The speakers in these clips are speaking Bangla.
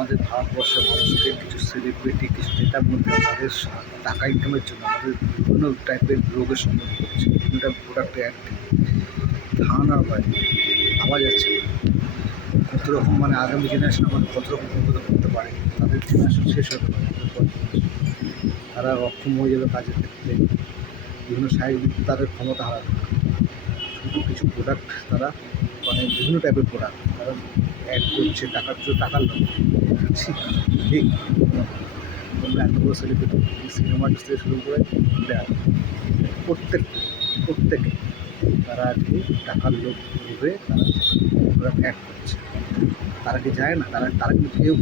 আমাদের ভারতবর্ষের মানুষকে কিছু সেলিব্রিটি, কিছু নেতার মধ্যে তাদের টাকা ইনকামের জন্য আমাদের বিভিন্ন টাইপের রোগের সম্মুখীন করছে, বিভিন্ন প্রোডাক্ট অ্যাড দিয়ে ধারণার বাইরে ভাবা যাচ্ছে না কত রকম, মানে আগামী জেনারেশন আমাদের কত রকম বিপদ করতে পারে, তাদের জেনারেশন শেষ হতে পারে, তারা অক্ষম হয়ে যাবে কাজের ক্ষেত্রে, বিভিন্ন শারীরিক তাদের ক্ষমতা হারাবে। শুধু কিছু প্রোডাক্ট তারা, মানে বিভিন্ন টাইপের প্রোডাক্ট তারা অ্যাড করছে টাকার লোক। ঠিক ঠিক তোমরা এত বড় সেলিব্রিটি, সিনেমা থেকে শুরু করে প্রত্যেকে তারা আজকে টাকার লোক ভেবে তারা প্রোডাক্ট অ্যাড করছে। তারা কি যায় না, তারা কিন্তু কেউ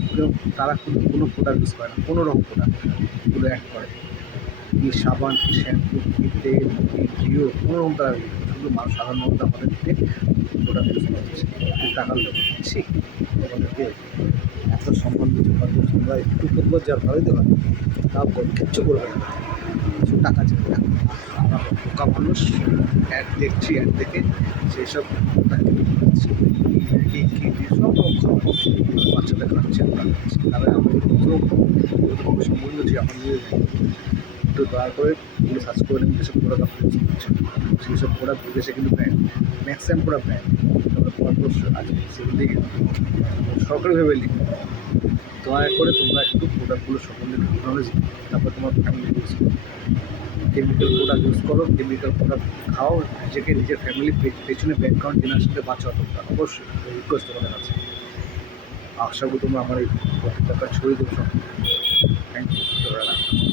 তারা কোনো প্রোডাক্ট ইউজ করে না, কোনো রকম প্রোডাক্টগুলো অ্যাড করে, কি সাবান, কি শ্যাম্পু, কি তেল, কি ডিও, কোনো রকম তারা শুধু মানুষ সাধারণ মানুষ আমাদেরকে প্রোডাক্ট ইউজ করছে টাকার লোক। ঠিক আমাদেরকে এত সম্মান দিতে পারবো, তোমরা একটু প্রতিবাদ যার ভালোই দেবেন, তাও কিচ্ছু করবে না, কিছু টাকা চেয়ে আমরা বোকা মানুষ অ্যাড দেখছি, অ্যাড দেখে সেই সব কী সব বাচ্চাদের খাচ্ছে, তারা আমাদের কত সম্বন্ধ যে আমাদের একটু দয়া করে এগুলো সার্চ করে নেবেন যেসব প্রোডাক্ট আপনি ইউজ করছেন, সেই সব প্রোডাক্ট বিদেশে কিন্তু ব্র্যান্ড, ম্যাক্সিমাম প্রোডাক্ট ব্র্যান্ড, তারপরে পরপর আছে সেগুলো দিকে সরকারিভাবে লিখে দয়া করে তোমরা একটু প্রোডাক্টগুলো সম্বন্ধে নলেজ, তারপর তোমার ফ্যামিলি ইউজ করো, কেমিক্যাল প্রোডাক্ট ইউজ করো, কেমিক্যাল প্রোডাক্ট খাও, নিজেকে নিজের ফ্যামিলির পেছনে ব্যাকগ্রাউন্ড জেনারেশনকে বাঁচাও। তোমরা অবশ্যই রিকোয়েস্ট তোমাদের আছে, আশা করি তোমরা আমার এই ব্যাপারটা ছড়িয়ে দেবো সব। Thank you.